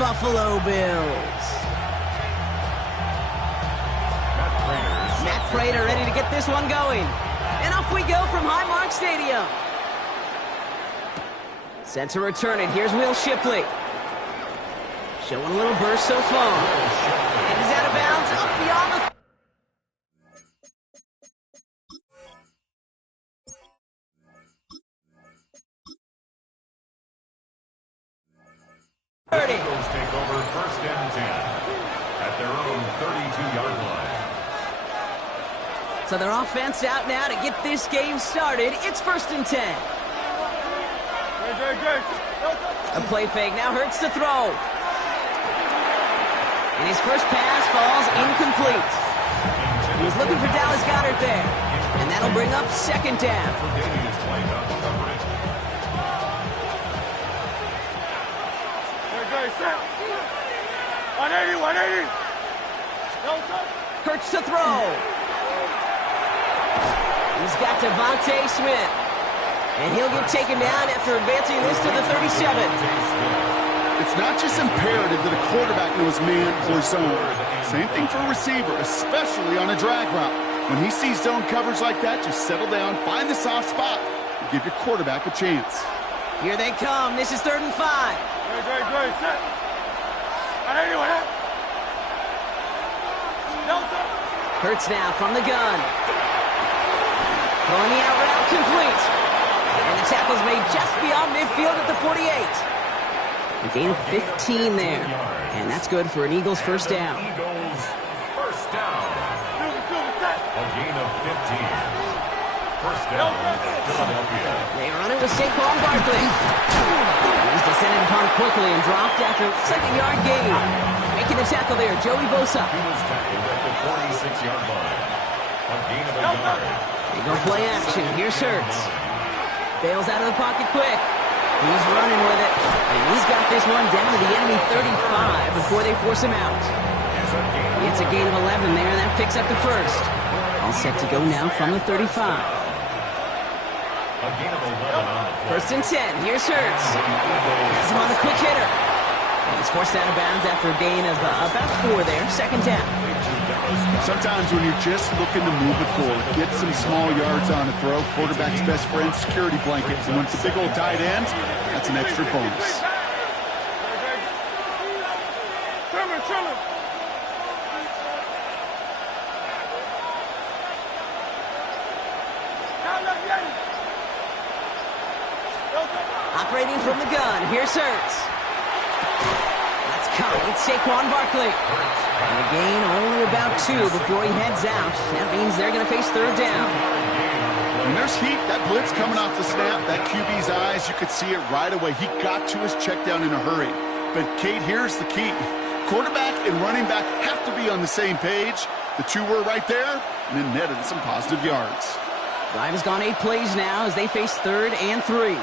Buffalo Bills. Matt Prater ready to get this one going. And off we go from Highmark Stadium. Set to return it. Here's Will Shipley. Showing a little burst so far. And he's out of bounds up beyond the 30. Eagles take over first and 10 at their own 32-yard line. So their offense out now to get this game started. It's first and 10. A play fake. Now Hurts to throw. And his first pass falls incomplete. He's looking for Dallas Goedert there. And that'll bring up second down. 180. Hurts to throw. He's got Devontae Smith. And he'll get taken down after advancing this to the 37. It's not just imperative that a quarterback knows man or zone. Same thing for a receiver, especially on a drag route. When he sees zone coverage like that, just settle down, find the soft spot, and give your quarterback a chance. Here they come. This is 3rd and 5. Great. Set. 180. Hurts now from the gun. Throwing the out route complete. And the tackle's made just beyond midfield at the 48. A gain of 15 there. And that's good for an Eagles first down. Eagles first down. A gain of 15. First down, Philadelphia. They run it with Saquon Barkley. He's descended upon quickly and dropped after second yard gain. Making the tackle there, Joey Bosa. He was tackled at the 46-yard line. A gain of a yard. They go play action. Here's Hurts. Bails out of the pocket quick. He's running with it. And he's got this one down to the enemy 35 before they force him out. It's a gain of 11 there, and that picks up the first. All set to go now from the 35. A gain of 11 on the play. First and 10. Here's Hurts. Has him on the quick hitter. And he's forced out of bounds after a gain of about 4 there. Second down. Sometimes when you're just looking to move it forward, get some small yards on a throw, quarterback's best friend, security blanket. And when it's a big old tight end, that's an extra bonus. Operating from the gun. Here's Hurts. That's caught. It's Saquon Barkley. And a gain only about 2 before he heads out. That means they're going to face third down. When there's heat, that blitz coming off the snap, that QB's eyes, you could see it right away. He got to his check down in a hurry. But, Kate, here's the key. Quarterback and running back have to be on the same page. The two were right there, and then netted some positive yards. Drive has gone 8 plays now as they face 3rd and 3.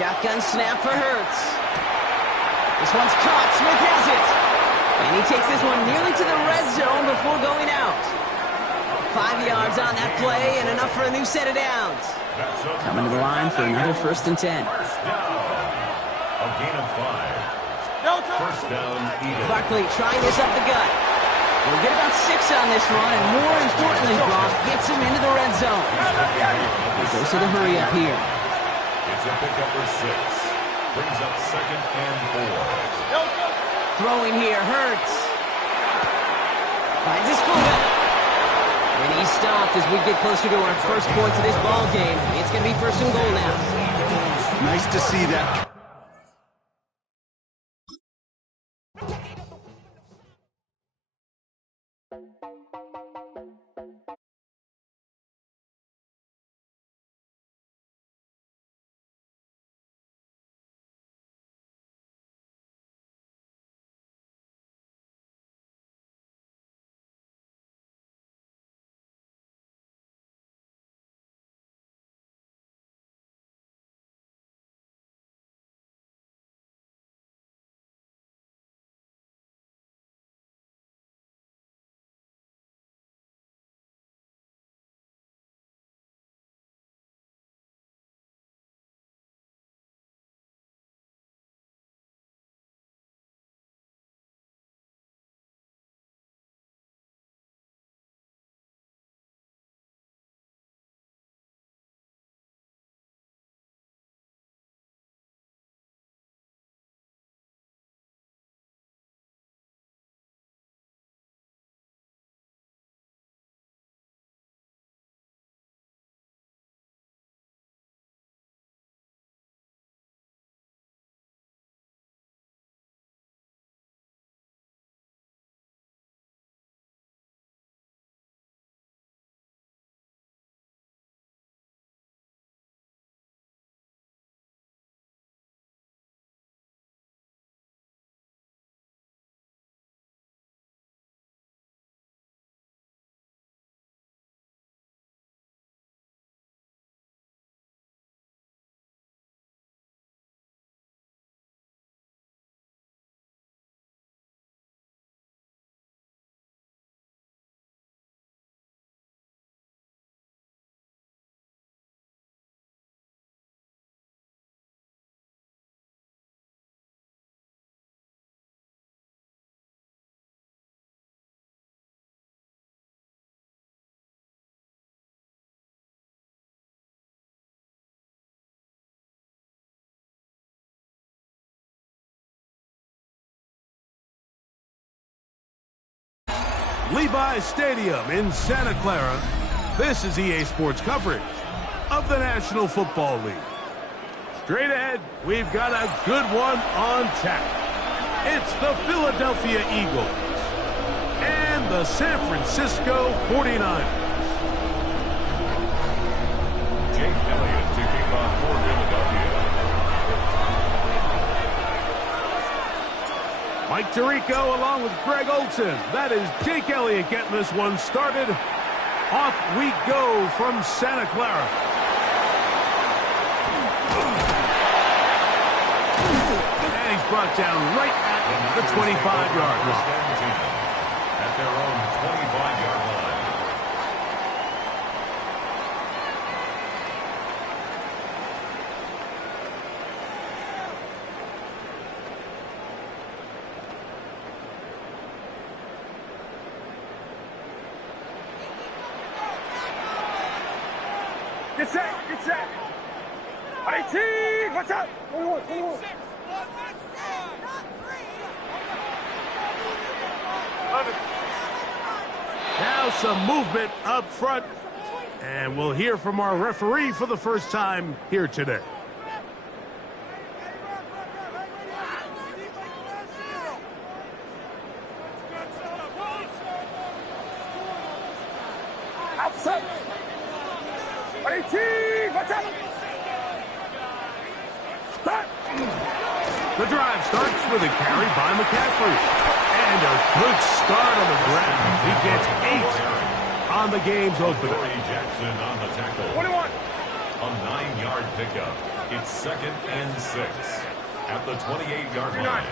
Shotgun snap for Hurts. This one's caught. Smith has it. And he takes this one nearly to the red zone before going out. 5 yards on that play and enough for a new set of downs. Coming to the line for another first and 10. First down. A gain of 5. First down, Eagles. Barkley trying this up the gut. We'll get about 6 on this run, and more importantly, Brock gets him into the red zone. He goes to the hurry up here. It's a pickup for 6. Brings up second and 4. Throwing here, Hurts. Finds his footing. And he's stopped as we get closer to our first points of this ball game. It's going to be first and goal now. Nice to see that. Levi's Stadium in Santa Clara, this is EA Sports coverage of the National Football League. Straight ahead, we've got a good one on tap. It's the Philadelphia Eagles and the San Francisco 49ers. Jake Elliott to kick off for Philadelphia. Mike Tirico along with Greg Olsen. That is Jake Elliott getting this one started. Off we go from Santa Clara. And he's brought down right at the 25-yard line. At their own 25-yard line. Get set, get set. 18, what's up? 21, 21. Now some movement up front. And we'll hear from our referee for the first time here today. Outside. 18, what's up? Start. The drive starts with a carry by McCaffrey. And a good start on the ground. He gets 8 on the game's opener. Corey Jackson on the tackle. 21. A 9-yard pickup. It's 2nd and 6 at the 28-yard line.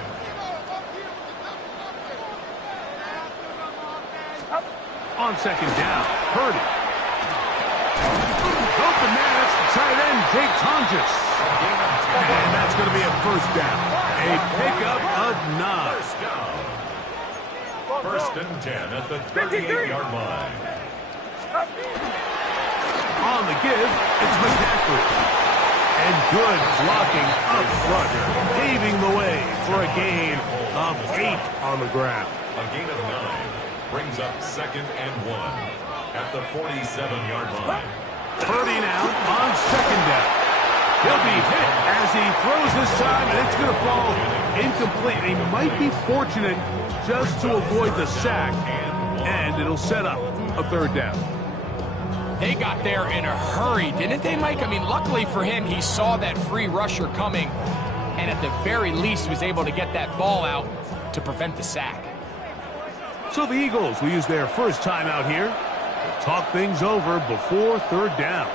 On 2nd down, Purdy. Open man, that's the tight end, Jake Tonjes. And that's going to be a first down. A pickup of 9. First down. 1st and 10 at the 38-yard line. On the give, it's McCaffrey. And good blocking up front, paving the way for a gain of 8 on the ground. A gain of 9 brings up 2nd and 1 at the 47-yard line. Purdy now on 2nd down. He'll be hit as he throws this time, and it's going to fall incomplete. He might be fortunate just to avoid the sack, and it'll set up a 3rd down. They got there in a hurry, didn't they, Mike? I mean, luckily for him, he saw that free rusher coming, and at the very least was able to get that ball out to prevent the sack. So the Eagles will use their first time out here to talk things over before 3rd down.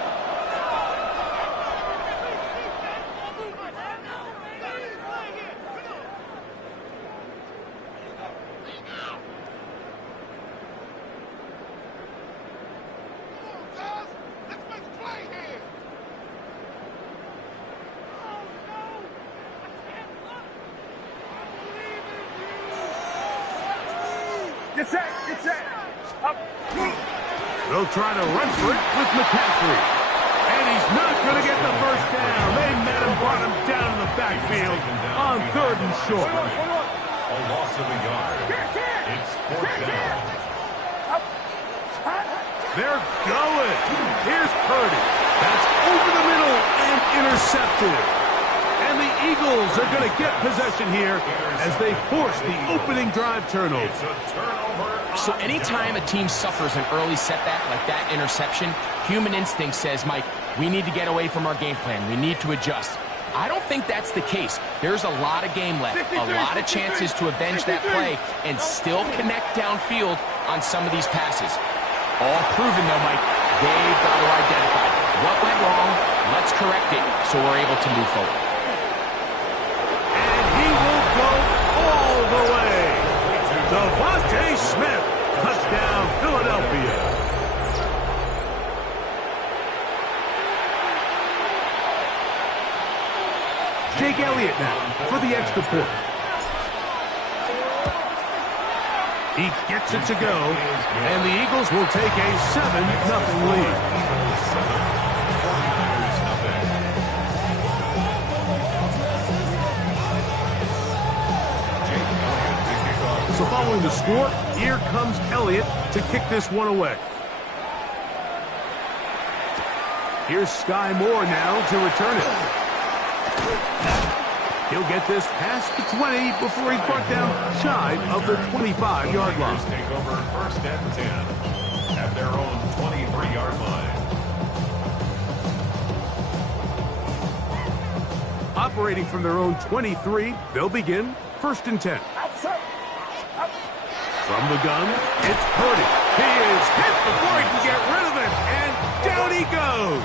Get set, get set. Up. They'll try to run for it with McCaffrey. And he's not going to get the first down. They met him, brought him down in the backfield on 3rd and short. A loss of a yard. It's 4th down. They're going. Here's Purdy. That's over the middle and intercepted. And the Eagles are going to get possession here as they force the opening drive turnover. It's a turnover. So anytime a team suffers an early setback like that interception, human instinct says, Mike, we need to get away from our game plan. We need to adjust. I don't think that's the case. There's a lot of game left, a lot of chances to avenge that play and still connect downfield on some of these passes. All proven, though, Mike, they've got to identify what went wrong, let's correct it so we're able to move forward. And he will go all the way. Devontae Smith, touchdown Philadelphia. Jake Elliott now for the extra point. He gets it to go, and the Eagles will take a 7-0 lead. So following the score, here comes Elliott to kick this one away. Here's Sky Moore now to return it. He'll get this past the 20 before he's brought down shy of the 25-yard line. Take over first and 10 at their own 23-yard line. Operating from their own 23, they'll begin first and 10. From the gun, it's Purdy. He is hit before he can get rid of it, and down he goes.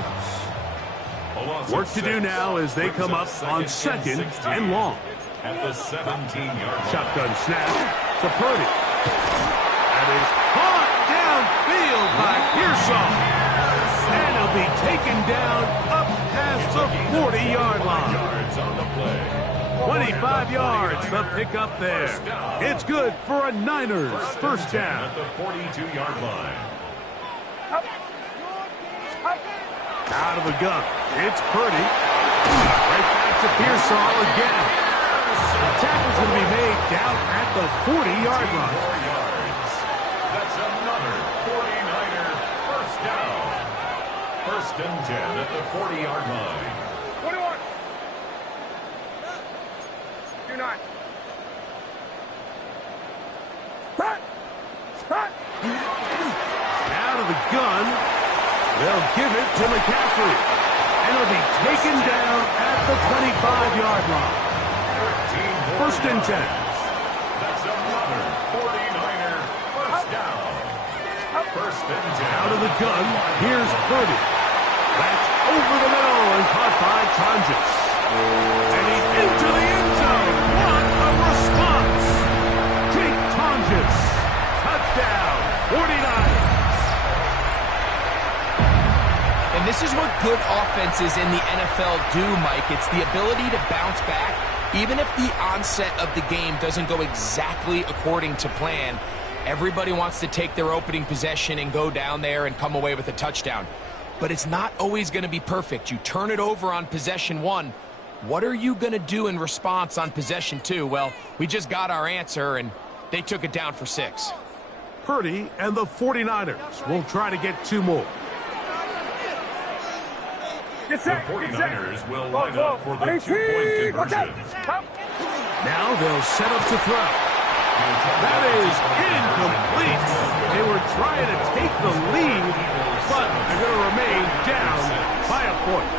Work to do now as they come up on second and long. At the 17-yard line. Shotgun snap to Purdy. That is caught downfield by Pearsall. And he'll be taken down up past the 40-yard line. 25 yards, the pickup there. It's good for a Niners first down. At the 42-yard line. Out of the gun, it's Purdy. Right back to Pearsall again. The tackle's going to be made down at the 40-yard line. 4 yards. That's another 49er first down. First and 10 at the 40-yard line. 21. Do not. Cut. Cut. Out of the gun, they'll give it to McCaffrey. And it'll be taken down at the 25-yard line. First and 10. That's another 49er first down. First and 10. Out of the gun, here's Purdy. That's over the middle and caught by Tonjes. And he's into the end zone. What a response! Jake Tonjes. Touchdown, 49ers. And this is what good offenses in the NFL do, Mike. It's the ability to bounce back, even if the onset of the game doesn't go exactly according to plan. Everybody wants to take their opening possession and go down there and come away with a touchdown. But it's not always going to be perfect. You turn it over on possession 1. What are you going to do in response on possession 2? Well, we just got our answer, and they took it down for 6. Purdy and the 49ers will try to get 2 more. The 49ers will line up for the 2-point conversion. Now they'll set up to throw. That is incomplete. They were trying to take the lead, but they're going to remain down by a point.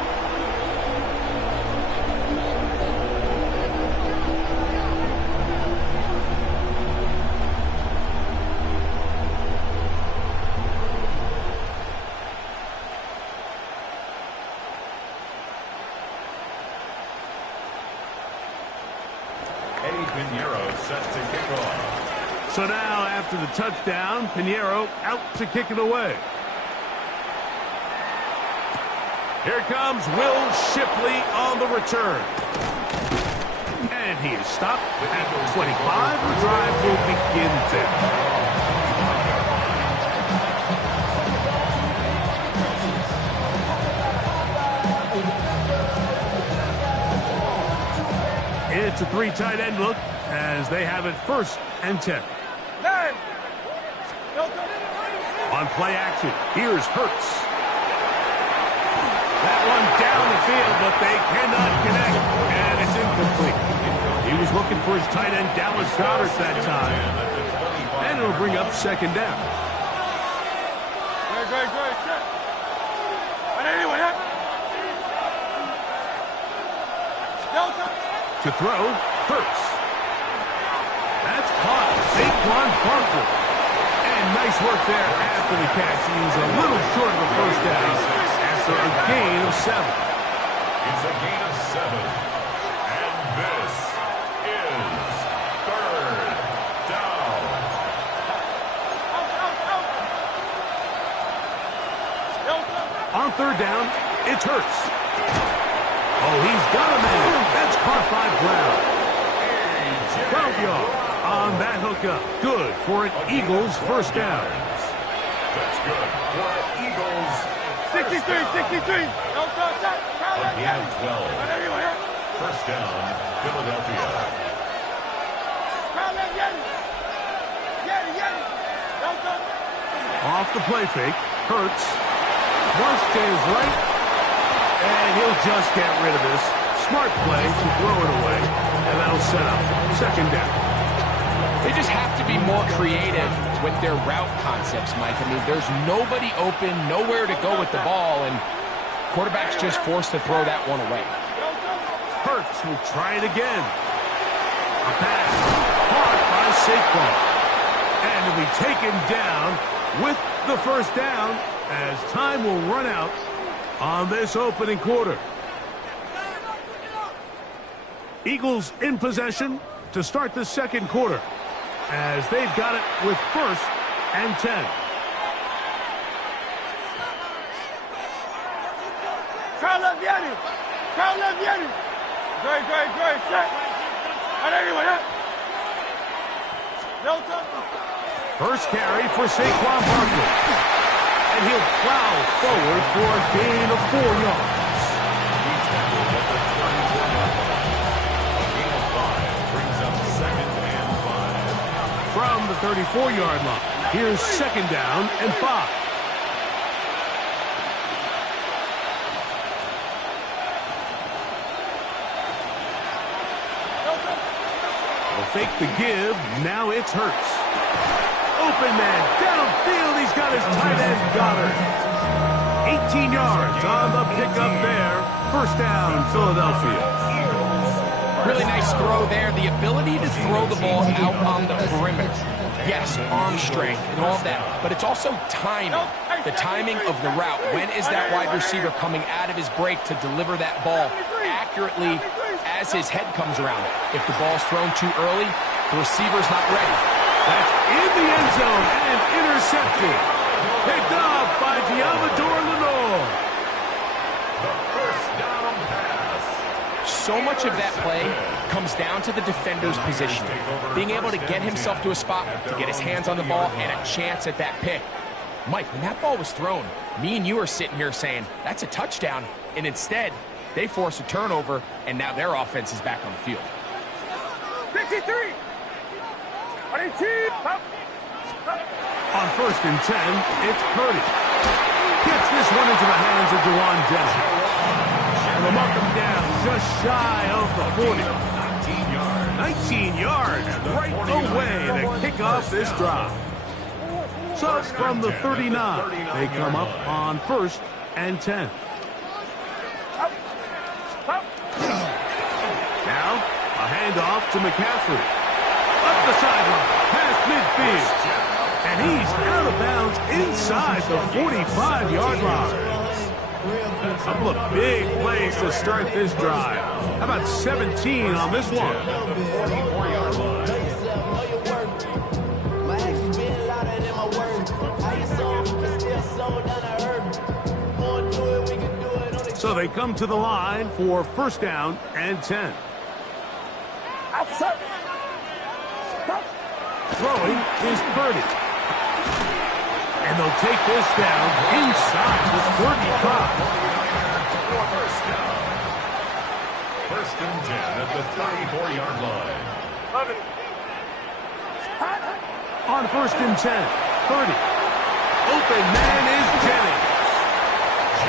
Set to kick off. So now, after the touchdown, Pinheiro out to kick it away. Here comes Will Shipley on the return. And he is stopped at 25. The drive will begin there. It's a 3 tight end look as they have it first and 10. On play action, here's Hurts. That one down the field, but they cannot connect, and it's incomplete. He was looking for his tight end, Dallas Goedert, that time. And it'll bring up second down. To throw, Hurts. That's caught. Saquon Barkley. And nice work there after the catch. He's a little short of the first down after a gain of 7. It's a gain of 7. And this is third down. On third down, it's Hurts. Oh, he's got a man. That's caught by Brown. 12 yards on that hookup. Good for an Eagles first down. That's good for an Eagles 63. again 12. First down, Philadelphia. Off the play fake. Hurts. Flush to his right. And he'll just get rid of this. Smart play to throw it away. And that'll set up second down. They just have to be more creative with their route concepts, Mike. I mean, there's nobody open, nowhere to go with the ball, and quarterback's just forced to throw that one away. Hurts will try it again. A pass caught by Saquon. And he'll be taken down with the first down as time will run out on this opening quarter. Eagles in possession to start the second quarter as they've got it with first and 10. Carl Vianney. Great. Set. And everyone up. No trouble. First carry for Saquon Barkley. And he'll plow forward for a gain of 4 yards. He's tackled at the 34-yard line. A gain of 5 brings up 2nd and 5. From the 34-yard line, here's second down and 5. Fake the give. Now it's Hurts. Open man downfield. He's got his tight end Goddard. 18 yards on the pickup there. First down, Philadelphia. Really nice throw there. The ability to throw the ball out on the perimeter. Yes, arm strength and all of that, but it's also timing. The timing of the route. When is that wide receiver coming out of his break to deliver that ball accurately as his head comes around? If the ball's thrown too early, the receiver's not ready. That's in the end zone and intercepted. Picked off by Diamador Lenore. The first down pass. So much of that play comes down to the defender's positioning. Being able to get himself to a spot, to get his hands on the ball, and a chance at that pick. Mike, when that ball was thrown, me and you are sitting here saying, that's a touchdown. And instead, they force a turnover, and now their offense is back on the field. 53. On first and 10, it's Purdy. Gets this one into the hands of Dewan Jennings. And they'll mark him down just shy of the 40. 19 yards right away to kick off this drive. So from the 39, they come up on first and 10. Now, a handoff to McCaffrey. Up the sideline, past midfield. And he's out of bounds inside the 45-yard line. A couple of big plays to start this drive. How about 17 on this one? So they come to the line for first down and 10. Throwing is Purdy. And they'll take this down inside the 35. First down. First and 10 at the 34-yard line. On first and 10, Purdy. Open man is Jennings.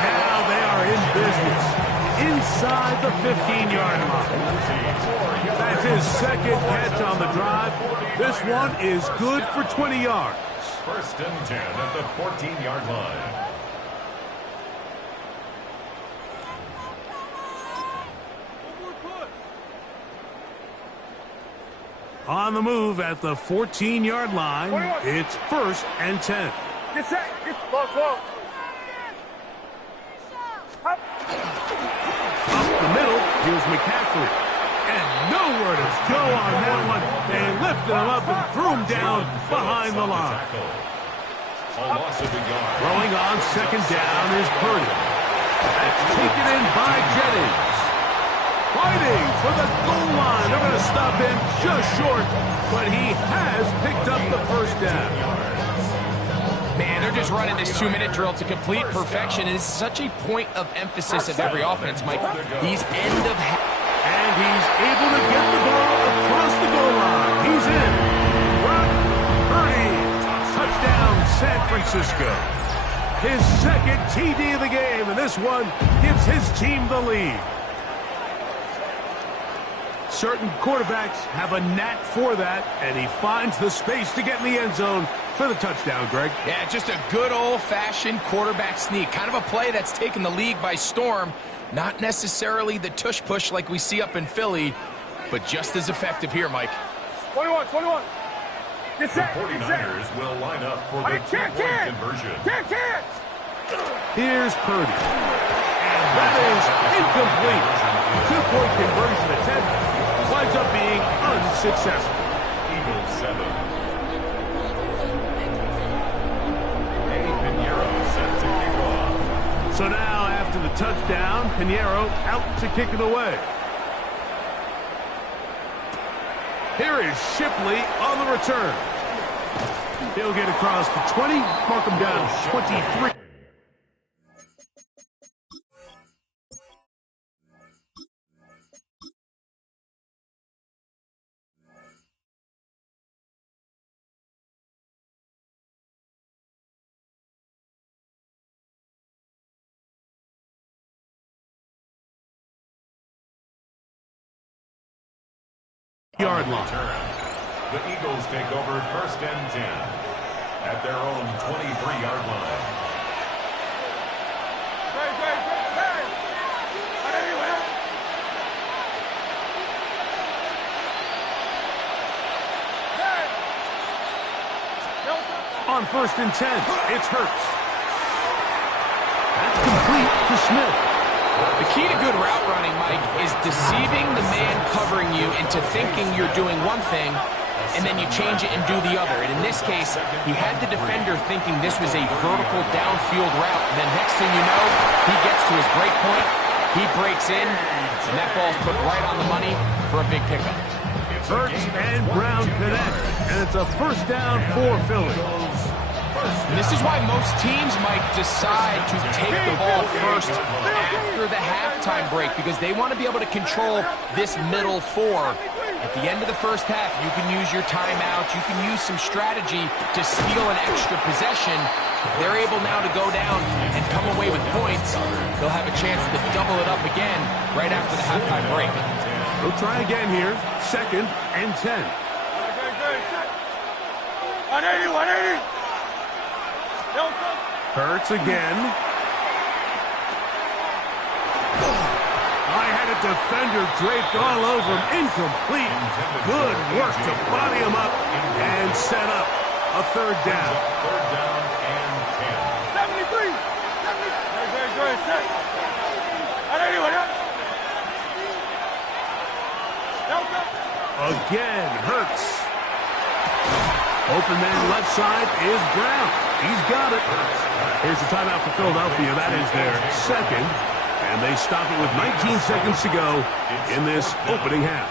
Now they are in business inside the 15-yard line. That's his second catch on the drive. This one is good for 20 yards. First and 10 at the 14-yard line. On the move at the 14-yard line, it's first and 10. Get set. Get slow. Up the middle, here's McCaffrey. And nowhere to go on that one. They lifted him up and threw him down behind the line. Throwing on second down is Purdy. That's taken in by Jennings. Fighting for the goal line. They're going to stop him just short, but he has picked up the first down. Man, they're just running this 2-minute drill to complete perfection. It is such a point of emphasis of every offense, Mike. These end of half. And he's able to get the ball across the goal line. He's in. Brock Purdy. Touchdown, San Francisco. His second TD of the game, and this one gives his team the lead. Certain quarterbacks have a knack for that, and he finds the space to get in the end zone for the touchdown, Greg. Yeah, just a good old-fashioned quarterback sneak. Kind of a play that's taken the league by storm. Not necessarily the tush-push like we see up in Philly, but just as effective here, Mike. 21. The 49ers will line up for the two-point conversion. Can't. Here's Purdy. And that is incomplete. Two-point conversion attempt winds up being unsuccessful. Eagles 7. Pinheiro set to kick off. So now, after the touchdown, Pinheiro out to kick it away. Here is Shipley on the return. He'll get across the 20, mark him down 23. Yard line. The Eagles take over 1st and 10 at their own 23-yard line. On 1st and 10, it's Hurts. That's complete to Smith. The key to good route running, Mike, is deceiving the man covering you into thinking you're doing one thing, and then you change it and do the other. And in this case, he had the defender thinking this was a vertical downfield route. And then next thing you know, he gets to his break point, he breaks in, and that ball's put right on the money for a big pickup. Hurts and Brown connect, and it's a 1st down for Philly. And this is why most teams might decide to take the ball first after the halftime break, because they want to be able to control this middle four. At the end of the first half, you can use your timeout, you can use some strategy to steal an extra possession. If they're able now to go down and come away with points, they'll have a chance to double it up again right after the halftime break. We'll try again here, 2nd and 10. 180. Hurts again. I had a defender draped all over him. Incomplete. Good work to body him up and set up a 3rd down. 3rd down and 10. 73. 180. Again, Hurts. Open man left side is Brown. He's got it. Here's the timeout for Philadelphia. That is their 2nd. And they stop it with 19 seconds to go in this opening half.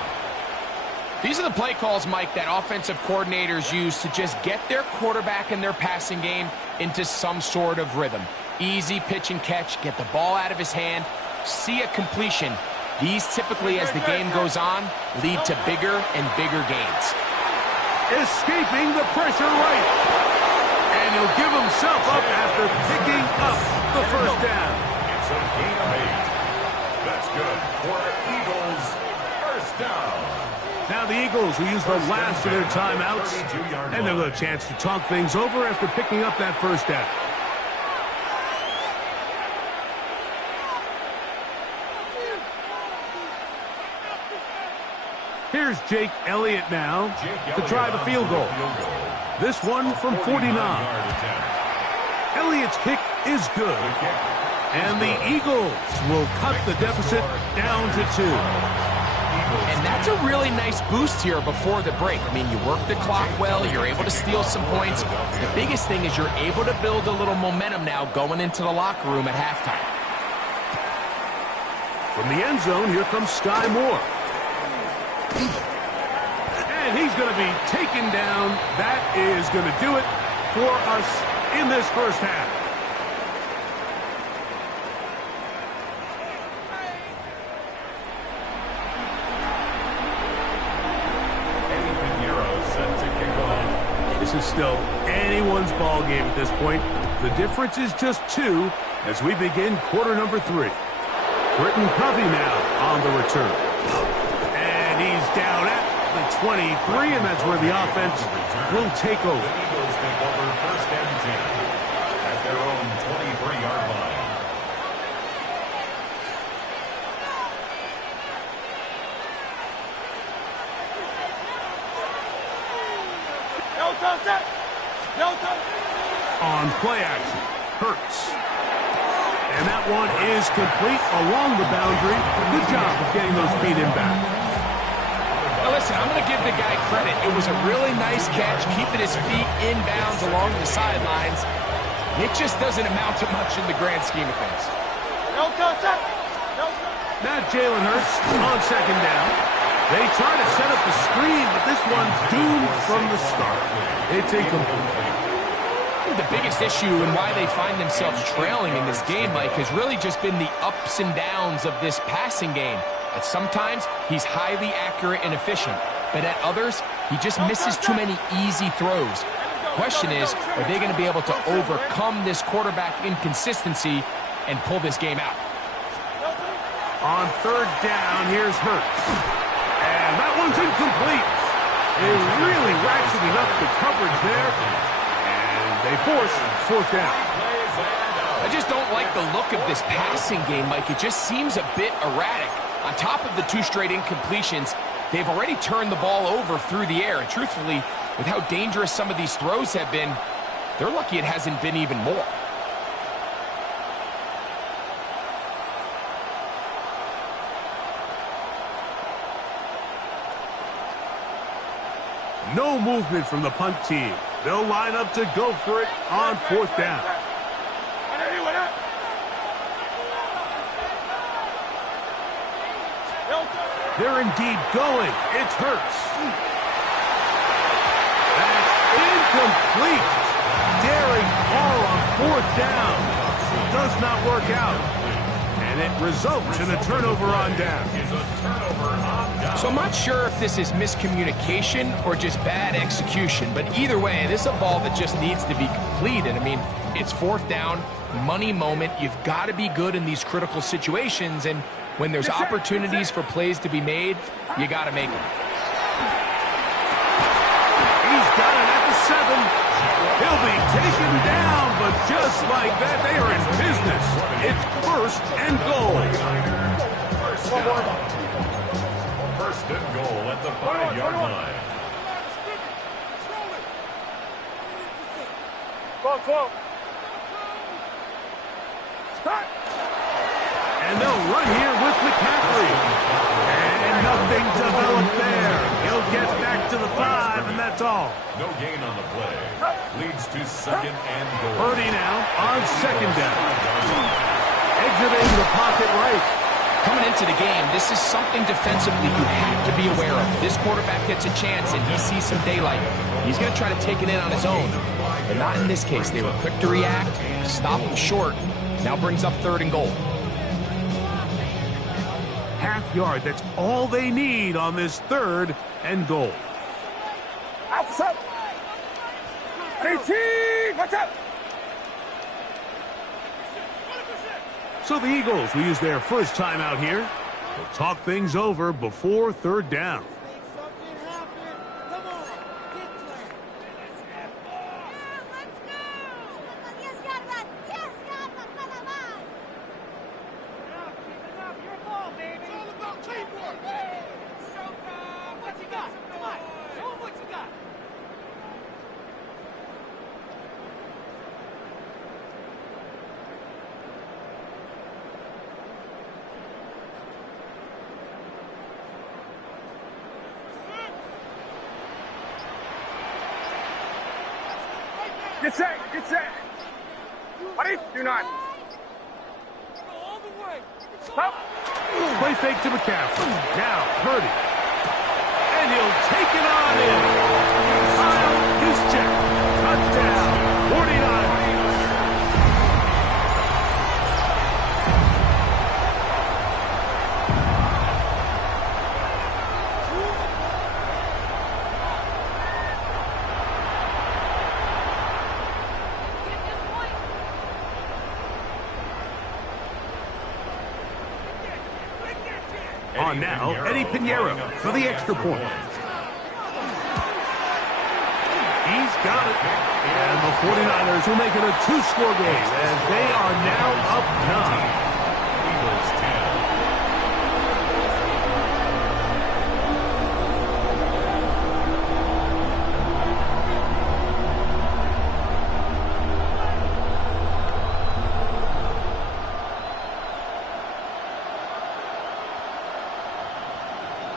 These are the play calls, Mike, that offensive coordinators use to just get their quarterback and their passing game into some sort of rhythm. Easy pitch and catch, get the ball out of his hand, see a completion. These typically, as the game goes on, lead to bigger and bigger gains. Escaping the pressure right. And he'll give himself up after picking up the 1st down. It's a gain of 8. That's good for Eagles 1st down. Now the Eagles will use the last of their timeouts, and they'll have a chance to talk things over after picking up that 1st down. Here's Jake Elliott now to try the field goal. This one from 49. Elliott's kick is good. And the Eagles will cut the deficit down to 2. And that's a really nice boost here before the break. I mean, you work the clock well, you're able to steal some points. The biggest thing is you're able to build a little momentum now going into the locker room at halftime. From the end zone, here comes Sky Moore. And he's going to be taken down. That is going to do it for us in this 1st half. This is still anyone's ball game at this point. The difference is just 2 as we begin quarter number 3. Britton Covey now on the return. And he's down at the 23, and that's where the offense will take over. The Eagles take over first and 10 at their own 23-yard line. On play action, Hurts. And that one is complete along the boundary. Good job of getting those feet in back. Now listen, I'm going to give the guy credit. It was a really nice catch, keeping his feet inbounds along the sidelines. It just doesn't amount to much in the grand scheme of things. Not Jalen Hurts on second down. They try to set up the screen, but this one's doomed from the start. It's incomplete. The biggest issue and why they find themselves trailing in this game, Mike, has really just been the ups and downs of this passing game. At sometimes, he's highly accurate and efficient, but at others, he just misses too many easy throws. Question is, are they going to be able to overcome this quarterback inconsistency and pull this game out? On third down, here's Hurts. And that one's incomplete. They're really ratcheting up the coverage there. And they force fourth down. I just don't like the look of this passing game, Mike. It just seems a bit erratic. On top of the 2 straight incompletions, they've already turned the ball over through the air. And truthfully, with how dangerous some of these throws have been, they're lucky it hasn't been even more. No movement from the punt team. They'll line up to go for it on fourth down. They're indeed going. It's Hurts. That's incomplete. Daring all on fourth down. Does not work out. And it results in a turnover on down. So I'm not sure if this is miscommunication or just bad execution, but either way, this is a ball that just needs to be completed. I mean, it's fourth down, money moment. You've got to be good in these critical situations, and when there's opportunities for plays to be made, you got to make them. He's got it at the 7. He'll be taken down, but just like that, they are in business. It's first and goal. First and goal at the 5-yard line. And they'll run here with McCaffrey. And nothing developed there. He'll get back to the 5, and that's all. No gain on the play. Leads to second and goal. Purdy now on second down. Exiting the pocket right. Coming into the game, this is something defensively you have to be aware of. This quarterback gets a chance and he sees some daylight. He's going to try to take it in on his own. But not in this case. They were quick to react, stop him short. Now brings up third and goal. Half yard, that's all they need on this third and goal. 18! Watch out! So the Eagles will use their first time out here. They'll talk things over before third down. Get set! Get set! Ready? Do not. Stop! Play fake to McCaffrey. Now, Purdy. And he'll take it on in. Kyle Juszczyk. Touchdown. 49. On now, Eddie Pinheiro for the extra point. He's got it. And the 49ers will make it a two-score game as they are now up 9. Eagles 10.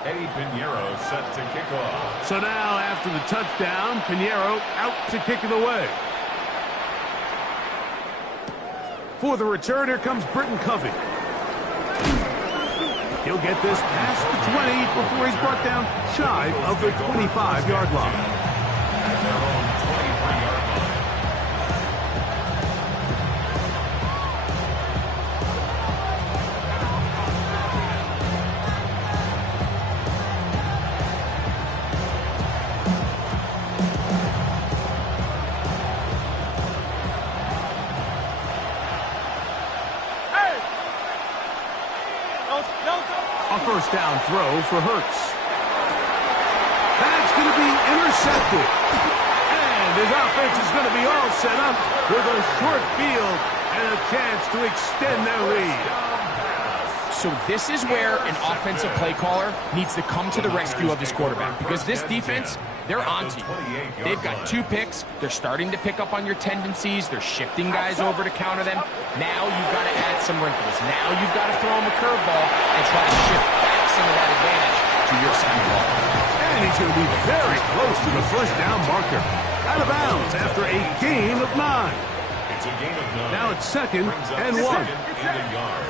Eddie Pinheiro set to kick off. So now, after the touchdown, Pinheiro out to kick it away. For the return, here comes Britton Covey. He'll get this past the 20 before he's brought down shy of the 25-yard line. At their own 23-yard line. A first down throw for Hurts. That's going to be intercepted. And his offense is going to be all set up with a short field and a chance to extend their lead. So this is where an offensive play caller needs to come to the rescue of his quarterback, because this defense, they're onto you. They've got 2 picks. They're starting to pick up on your tendencies. They're shifting guys over to counter them. Now you've got to add some wrinkles. Now you've got to throw him a curveball and try to shift back some of that advantage to your side of the ball. And he's going to be very close to the first down marker. Out of bounds after a gain of 9. It's a gain of 9. Now it's 2nd and 1. Second in the yard.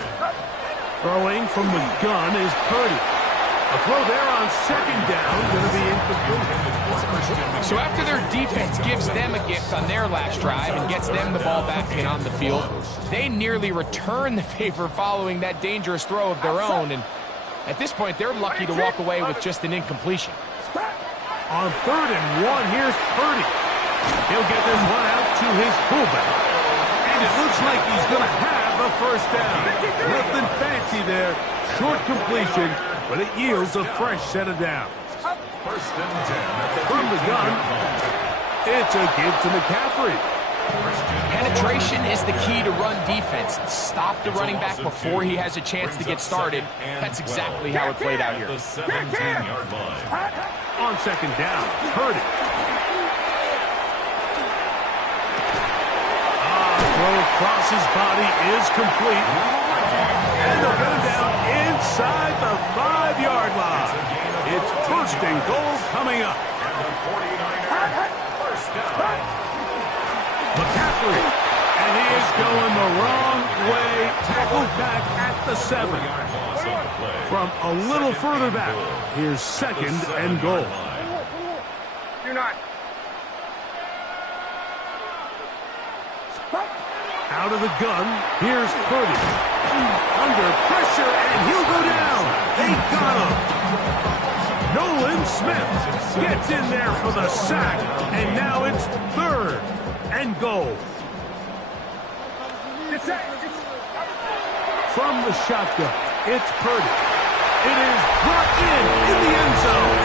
Throwing from the gun is Purdy. A throw there on 2nd down, going to be incomplete. So after their defense gives them a gift on their last drive and gets them the ball back in on the field, they nearly return the favor following that dangerous throw of their own. And at this point, they're lucky to walk away with just an incompletion. On 3rd and 1, here's Purdy. He'll get this one out to his fullback. And it looks like he's going to have a first down. Nothing fancy there. Short completion, but it yields a fresh set of downs. First and 10. From the gun, it's a give to McCaffrey. Penetration is the key to run defense. Stop the running back before he has a chance to get started. That's exactly how it played out here. The 17-yard line. On 2nd down, Purdy. Throw across his body is complete. And they'll get him down inside the 5-yard line. It's 1st and goal coming up. And the 49ers first down. McCaffrey. And he is going the wrong way. Tackled back at the 7. 4-yard loss on the play. From a little further back, here's 2nd and goal. Do not. Out of the gun, here's Purdy. Under pressure, and he'll go down. They got him. Nolan Smith gets in there for the sack, and now it's 3rd and goal. From the shotgun, it's Purdy. It is brought in the end zone.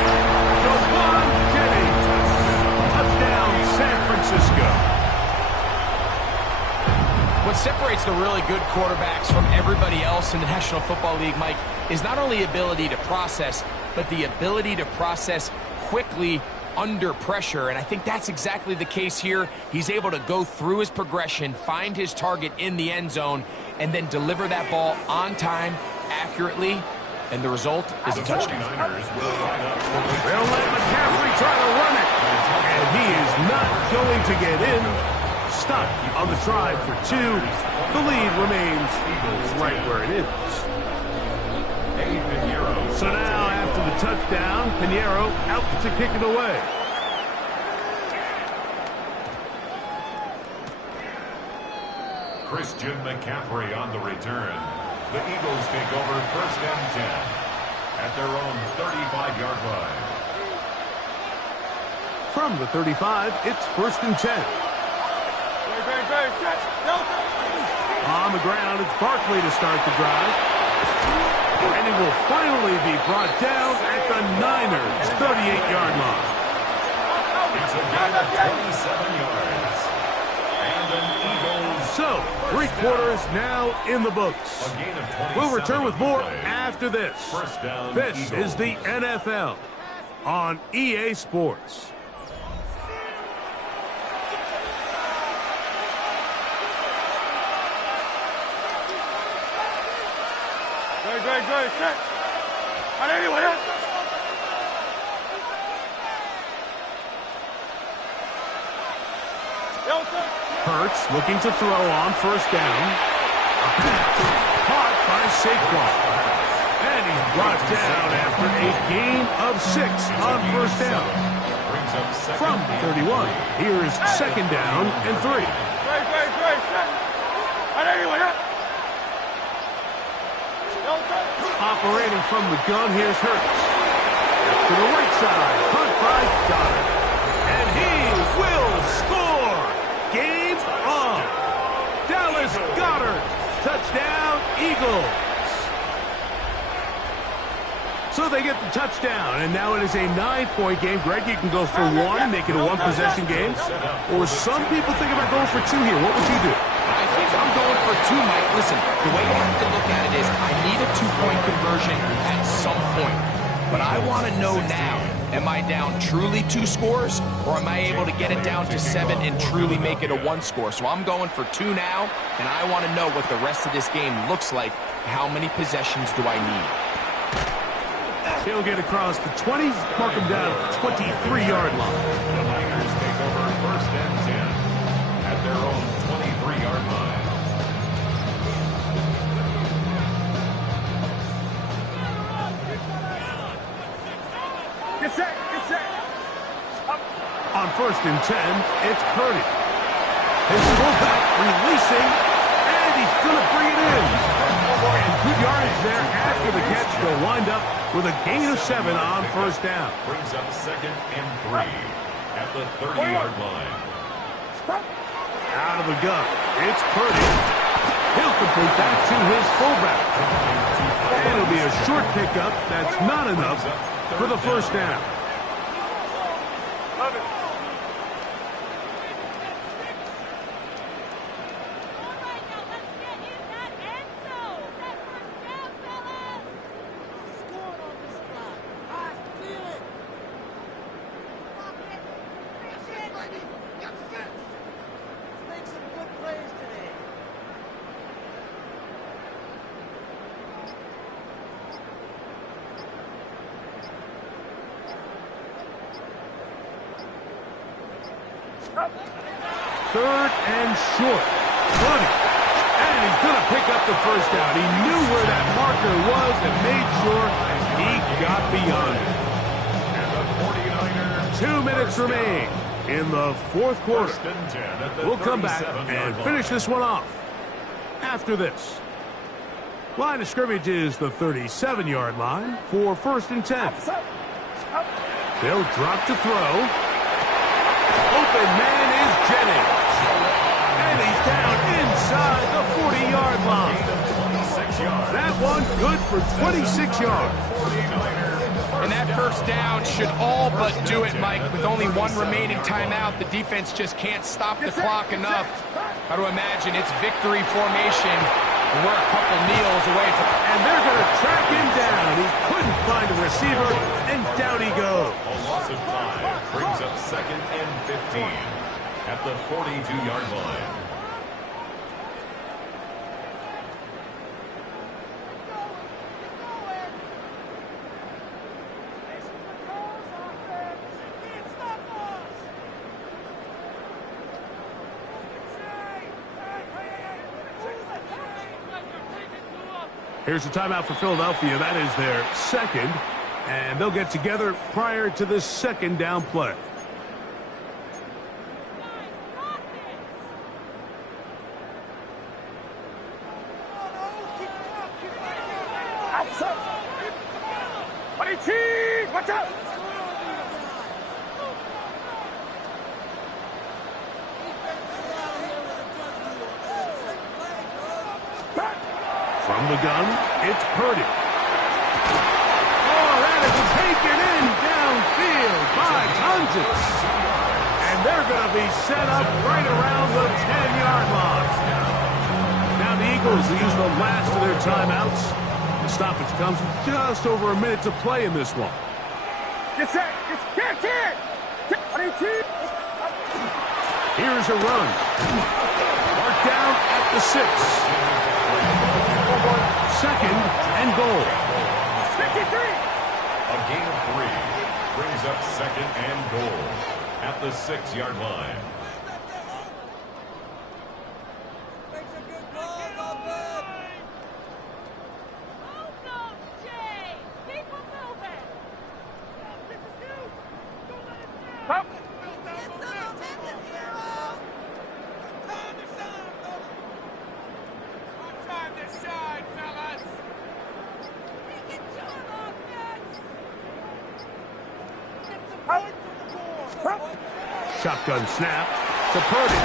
Jawan Jennings. Touchdown, San Francisco. What separates the really good quarterbacks from everybody else in the National Football League, Mike, is not only ability to process, but the ability to process quickly under pressure. And I think that's exactly the case here. He's able to go through his progression, find his target in the end zone, and then deliver that ball on time, accurately, and the result is a touchdown. They'll let McCaffrey try to run it, and he is not going to get in. Stuck on the try for 2. The lead remains right where it is. So now, after the touchdown, Pinheiro out to kick it away. Christian McCaffrey on the return. The Eagles take over 1st and 10 at their own 35-yard line. From the 35, it's 1st and 10. On the ground, it's Barkley to start the drive. And he will finally be brought down at the Niners' 38-yard line. It's a gain of 27 yards. And an Eagles. So, 3 quarters now in the books. A gain of 27. We'll return with more play. after this. First down, This Eagles. is the NFL on EA Sports. Good. Set. On anyone else? Hurts looking to throw on first down. A pass caught by Saquon. And he's brought down after a gain of 6 on first down. Brings up second From and 31, here's second down and 3. Great. Set. On anyone else? Operating from the gun, here's Hurts. To the right side, caught by Goddard. And he will score! Game on! Dallas Goddard! Touchdown, Eagles! So they get the touchdown, and now it is a 9-point game. Greg, you can go for 1 and make it a 1-possession game. Or some people think about going for 2 here. What would you do? I think I'm going for 2, Mike. Listen, the way you have to look at it is I need a 2-point conversion at some point. But I want to know now, am I down truly 2 scores, or am I able to get it down to 7 and truly make it a 1 score? So I'm going for 2 now, and I want to know what the rest of this game looks like. How many possessions do I need? He'll get across the 20, mark him down at the 23-yard line. The Niners take over first and 10 at their own 23-yard line. Get set. Up. On first and 10, it's Purdy. His fullback releasing, and he's going to bring it in. And good yardage there after the catch. They'll wind up with a gain of 7 on first down. Brings up second and 3 at the 30-yard line. Out of the gun, it's Purdy. He'll complete that to his fullback. And it'll be a short pickup. That's not enough for the first down. Love it. Third and short. Purdy. And he's going to pick up the first down. He knew where that marker was and made sure he got beyond it. And the 49ers. 2 minutes remain in the fourth quarter. First and 10 at the We'll come back 37-yard and line. finish this one off after this. Line of scrimmage is the 37-yard line for first and 10. They'll drop to throw. Open man is Jennings. And he's down inside the 40-yard line. 26 yards. That one good for 26 yards. 49ers. And that first down should all but do it, Mike. With only 1 remaining timeout, the defense just can't stop the clock enough. How to imagine it's victory formation, and we're a couple kneels away from... And they're going to track him down. He couldn't find a receiver, and down he goes. A loss of 5 brings up second and 15 at the 42-yard line. Here's a timeout for Philadelphia. That is their second. And they'll get together prior to the second down play. Outside. Buddy T, watch out. From the gun, it's Purdy. Oh, that is taken in downfield by Tunges. And they're going to be set up right around the 10-yard line. Now the Eagles use the last of their timeouts. The stoppage comes with just over a minute to play in this one. Get set. Get set. Here's a run. Mark down at the 6. Second and goal. 53. A gain of 3 brings up second and goal at the 6-yard line. Shotgun snap to Purdy.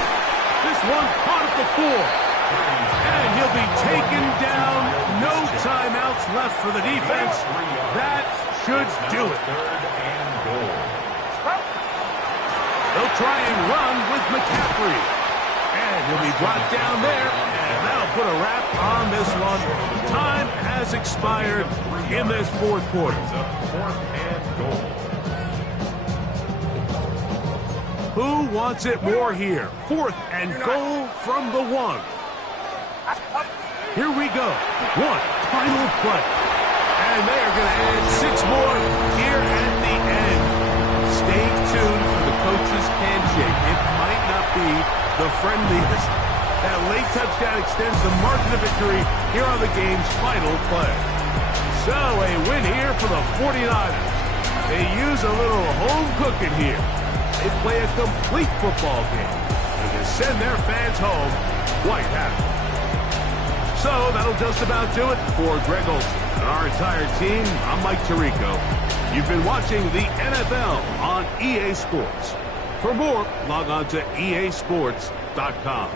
This one caught at the 4. And he'll be taken down. No timeouts left for the defense. That should do it. Third and goal. They'll try and run with McCaffrey. And he'll be brought down there. And that'll put a wrap on this one. Time has expired in this fourth quarter. Fourth and goal. Who wants it more here? Fourth and goal from the 1. Here we go. One final play. And they are going to add 6 more here at the end. Stay tuned for the coach's handshake. It might not be the friendliest. That late touchdown extends the margin of victory here on the game's final play. So a win here for the 49ers. They use a little home cooking here. They play a complete football game and can send their fans home quite happy. So that'll just about do it for Greg Olsen and our entire team. I'm Mike Tirico. You've been watching the NFL on EA Sports. For more, log on to easports.com.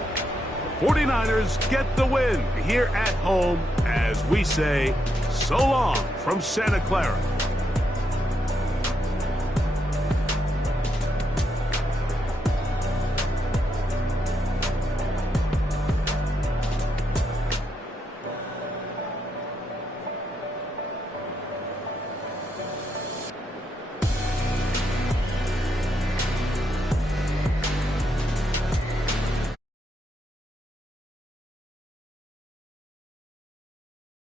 The 49ers get the win here at home as we say so long from Santa Clara.